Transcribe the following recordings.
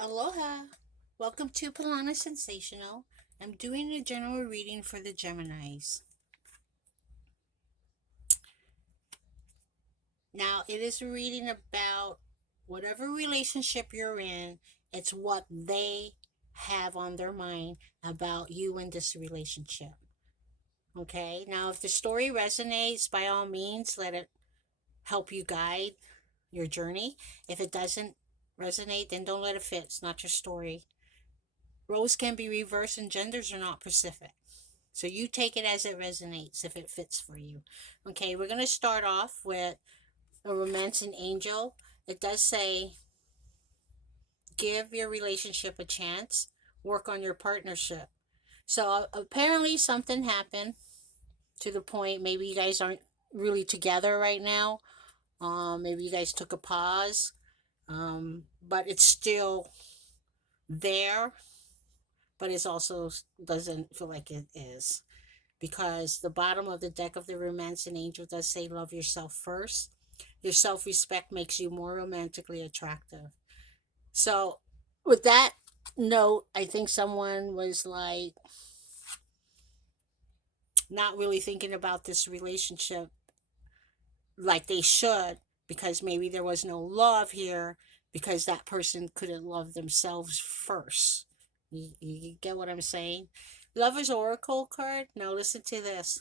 Aloha! Welcome to Pilana Sensational. I'm doing a general reading for the Geminis. Now, it is a reading about whatever relationship you're in, it's what they have on their mind about you and this relationship. Okay? Now, if the story resonates, by all means, let it help you guide your journey. If it doesn't resonate, then don't let it fit. It's not your story. Roles can be reversed and genders are not specific. So you take it as it resonates if it fits for you. Okay, we're going to start off with a romancing angel. It does say give your relationship a chance, work on your partnership. So apparently something happened to the point maybe you guys aren't really together right now. Maybe you guys took a pause, but it's still there, but it's also doesn't feel like it is. Because the bottom of the deck of the romancing angel does say love yourself first. Your self-respect makes you more romantically attractive. So with that note, I think someone was like not really thinking about this relationship like they should, because maybe there was no love here, because that person couldn't love themselves first. You get what I'm saying? Lover's Oracle card. Now listen to this.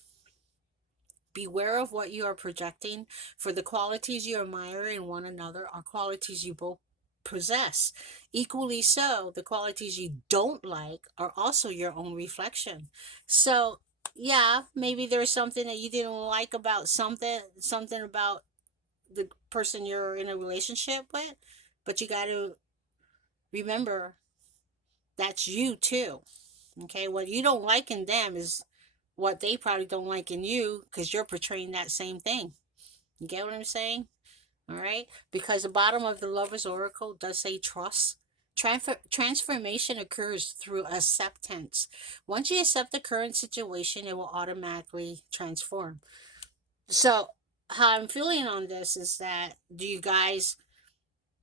Beware of what you are projecting, for the qualities you admire in one another are qualities you both possess. Equally so, the qualities you don't like are also your own reflection. So, yeah, maybe there's something that you didn't like about something about the person you're in a relationship with, but you got to remember that's you too. Okay, what you don't like in them is what they probably don't like in you, because you're portraying that same thing. You get what I'm saying? All right? Because the bottom of the Lover's Oracle does say trust. Transformation occurs through acceptance. Once you accept the current situation, it will automatically transform. So, how I'm feeling on this is that do you guys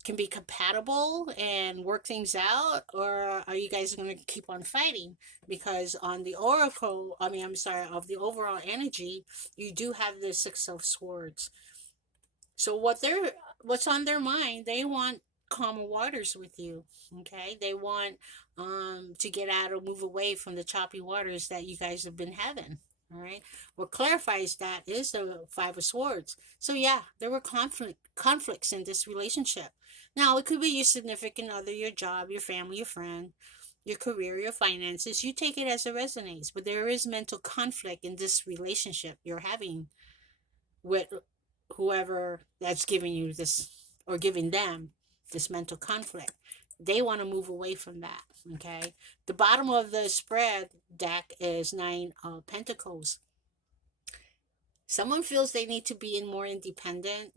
can be compatible and work things out, or are you guys going to keep on fighting? Because on the oracle, I'm sorry, of the overall energy, you do have the Six of Swords. So what's on their mind, they want calmer waters with you. Okay, they want to get out or move away from the choppy waters that you guys have been having. All right, what clarifies that is the Five of Swords. So yeah, there were conflicts in this relationship. Now it could be your significant other, your job, your family, your friend, your career, your finances. You take it as it resonates, but there is mental conflict in this relationship you're having with whoever that's giving you this, or giving them this mental conflict. They want to move away from that. Okay, the bottom of the spread deck is Nine of Pentacles. Someone feels they need to be more independent,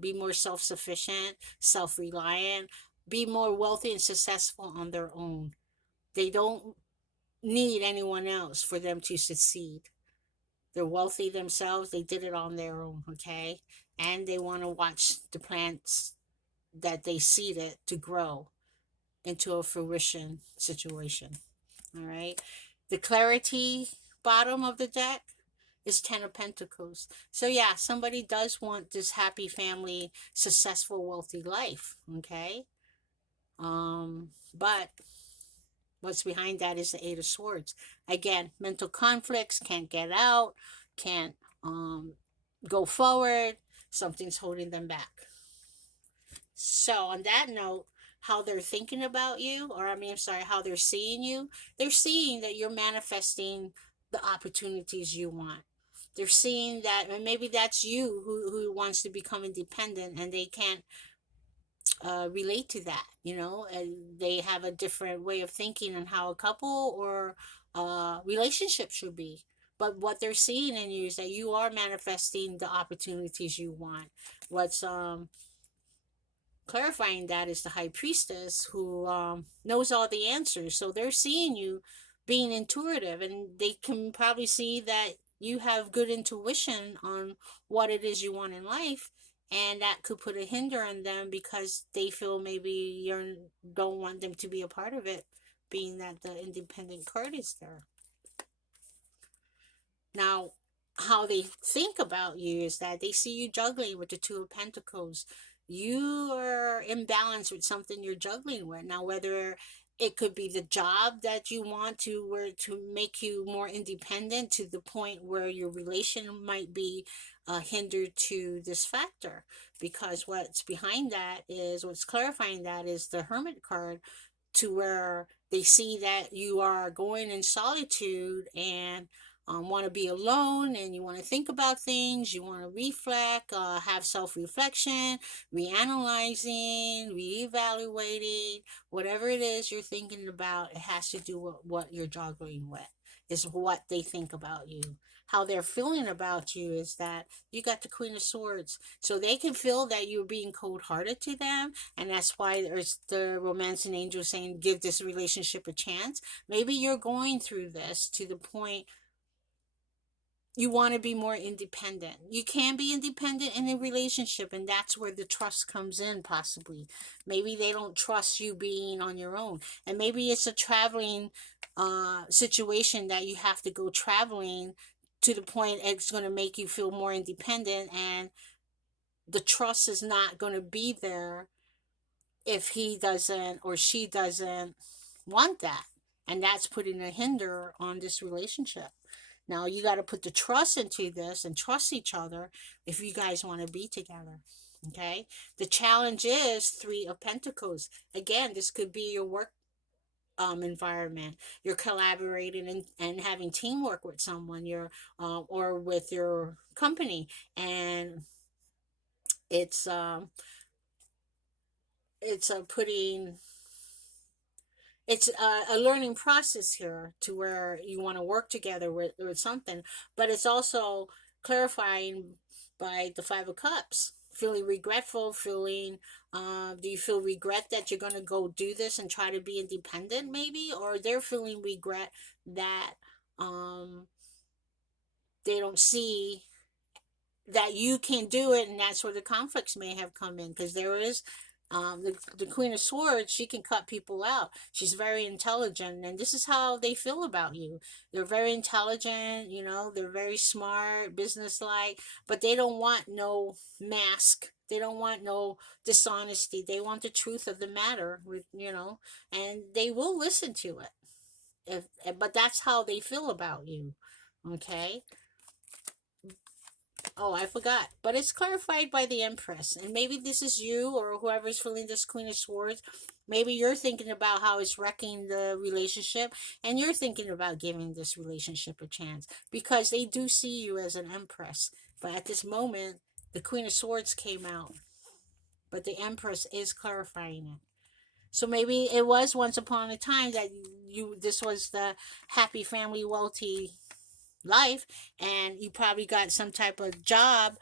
be more self-sufficient, self-reliant, be more wealthy and successful on their own. They don't need anyone else for them to succeed. They're wealthy themselves. They did it on their own, okay? And they want to watch the plants that they seeded to grow into a fruition situation, all right? The clarity bottom of the deck is Ten of Pentacles. So yeah, somebody does want this happy family, successful, wealthy life, okay? But what's behind that is the Eight of Swords. Again, mental conflicts, can't get out, can't go forward, something's holding them back. So, on that note, how they're thinking about you, or I'm sorry, how they're seeing you, they're seeing that you're manifesting the opportunities you want. They're seeing that, and maybe that's you who wants to become independent and they can't relate to that, and they have a different way of thinking on how a couple or relationship should be. But what they're seeing in you is that you are manifesting the opportunities you want. What's clarifying that is the High Priestess, who knows all the answers. So they're seeing you being intuitive, and they can probably see that you have good intuition on what it is you want in life, and that could put a hinder on them because they feel maybe you don't want them to be a part of it, being that the independent card is there. Now, how they think about you is that they see you juggling with the Two of Pentacles. You are imbalanced with something you're juggling with. Now, whether it could be the job that you want to, where to make you more independent to the point where your relation might be hindered to this factor. Because what's behind that is, what's clarifying that is the Hermit card, to where they see that you are going in solitude and want to be alone, and you want to think about things, you want to reflect, have self-reflection, reanalyzing, reevaluating, whatever it is you're thinking about. It has to do with what you're juggling with, is what they think about you. How they're feeling about you is that you got the Queen of Swords, so they can feel that you're being cold-hearted to them, and that's why there's the romance and angel saying give this relationship a chance. Maybe you're going through this to the point you want to be more independent. You can be independent in a relationship, and that's where the trust comes in, possibly. Maybe they don't trust you being on your own. And maybe it's a traveling situation that you have to go traveling to the point it's going to make you feel more independent, and the trust is not going to be there if he doesn't or she doesn't want that. And that's putting a hinder on this relationship. Now you got to put the trust into this and trust each other if you guys want to be together. Okay. The challenge is Three of Pentacles. Again, this could be your work environment. You're collaborating and having teamwork with someone. You're or with your company, and it's putting, it's a learning process here to where you want to work together with something, but it's also clarifying by the Five of Cups. Feeling regretful, feeling, do you feel regret that you're going to go do this and try to be independent, maybe? Or they're feeling regret that they don't see that you can do it, and that's where the conflicts may have come in, because there is the Queen of Swords. She can cut people out. She's very intelligent, and this is how they feel about you. They're very intelligent, they're very smart, businesslike, but they don't want no mask. They don't want no dishonesty. They want the truth of the matter, and they will listen to it. But that's how they feel about you. Okay. Oh, I forgot. But it's clarified by the Empress. And maybe this is you or whoever's feeling this Queen of Swords. Maybe you're thinking about how it's wrecking the relationship, and you're thinking about giving this relationship a chance because they do see you as an Empress. But at this moment, the Queen of Swords came out. But the Empress is clarifying it. So maybe it was once upon a time that this was the happy family wealthy life, and you probably got some type of job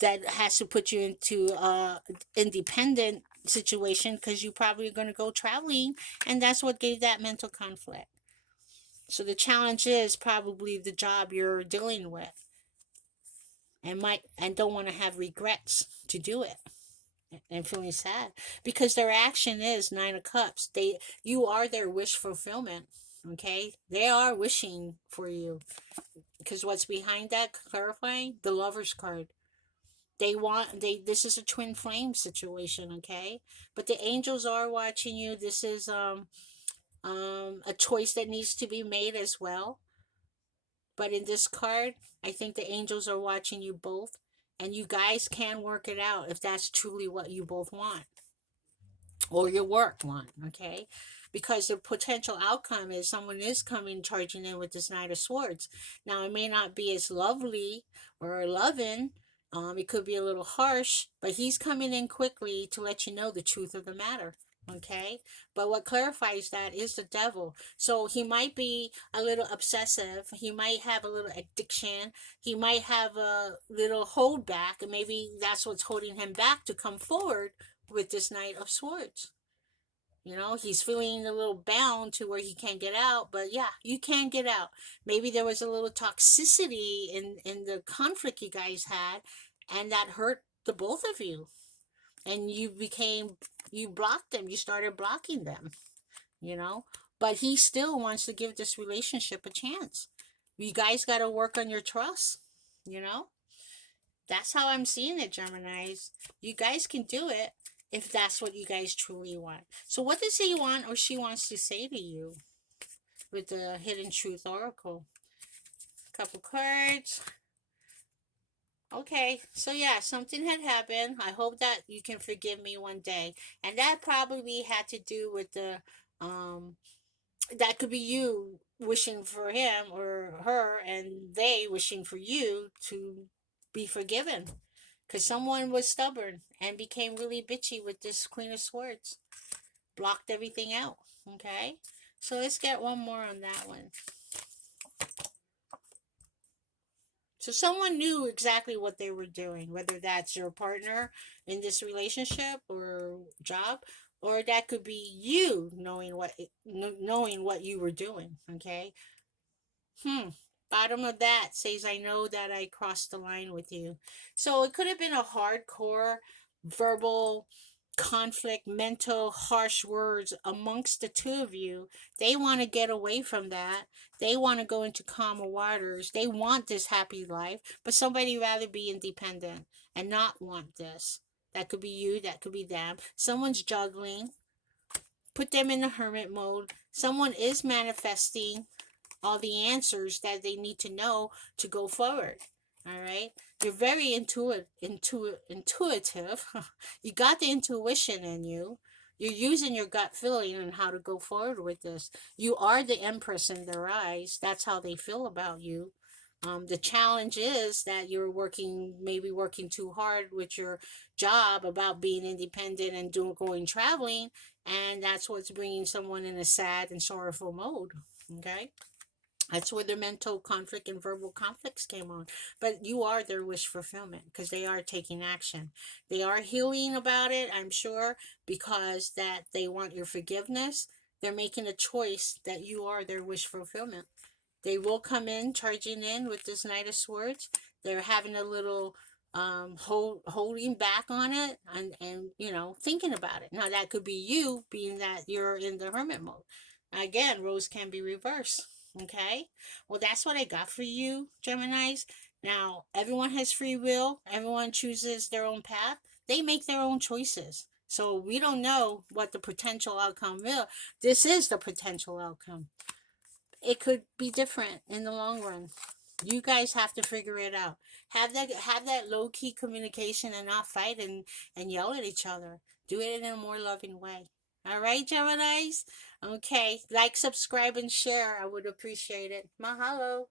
that has to put you into a independent situation because you probably are going to go traveling, and that's what gave that mental conflict. So the challenge is probably the job you're dealing with, and don't want to have regrets to do it and feeling sad, because their action is Nine of Cups. You are their wish fulfillment. Okay, they are wishing for you, because what's behind that, clarifying the Lover's card. This is a twin flame situation. Okay, but the angels are watching you. This is a choice that needs to be made as well. But in this card, I think the angels are watching you both, and you guys can work it out if that's truly what you both want, or your work want. Okay, because the potential outcome is someone is coming charging in with this Knight of Swords. Now it may not be as lovely or loving. It could be a little harsh, but he's coming in quickly to let you know the truth of the matter. Okay, but what clarifies that is the devil. So he might be a little obsessive, he might have a little addiction, he might have a little hold back, and maybe that's what's holding him back to come forward with this Knight of Swords. He's feeling a little bound to where he can't get out, but yeah, you can get out. Maybe there was a little toxicity in the conflict you guys had, and that hurt the both of you. And you blocked them. You started blocking them, you know? But he still wants to give this relationship a chance. You guys got to work on your trust, you know? That's how I'm seeing it, Geminis. You guys can do it if that's what you guys truly want. So, what does he want or she wants to say to you with the Hidden Truth Oracle? Couple cards. Okay, so yeah, something had happened. I hope that you can forgive me one day. And that probably had to do with um, that could be you wishing for him or her, and they wishing for you to be forgiven. Because someone was stubborn and became really bitchy with this Queen of Swords. Blocked everything out. Okay? So let's get one more on that one. So someone knew exactly what they were doing, whether that's your partner in this relationship or job, or that could be you knowing what you were doing. Okay. Bottom of that says, I know that I crossed the line with you. So it could have been a hardcore verbal conflict, mental, harsh words amongst the two of you. They want to get away from that. They want to go into calmer waters. They want this happy life, but somebody rather be independent and not want this. That could be you, that could be them. Someone's juggling. Put them in the hermit mode. Someone is manifesting all the answers that they need to know to go forward. All right, you're very intuitive. You got the intuition in you. You're using your gut feeling and how to go forward with this. You are the empress in their eyes. That's how they feel about you. The challenge is that you're maybe working too hard with your job about being independent and going traveling, and that's what's bringing someone in a sad and sorrowful mode. Okay. That's where the mental conflict and verbal conflicts came on. But you are their wish fulfillment because they are taking action. They are healing about it, I'm sure, because that they want your forgiveness. They're making a choice that you are their wish fulfillment. They will come in, charging in with this Knight of Swords. They're having a little holding back on it and thinking about it. Now that could be you, being that you're in the hermit mode. Again, roles can be reversed. Okay? Well, that's what I got for you, Geminis. Now, everyone has free will. Everyone chooses their own path. They make their own choices. So we don't know what the potential outcome will. This is the potential outcome. It could be different in the long run. You guys have to figure it out. Have that low key communication and not fight and yell at each other. Do it in a more loving way. All right, Geminis? Okay. Like, subscribe, and share. I would appreciate it. Mahalo.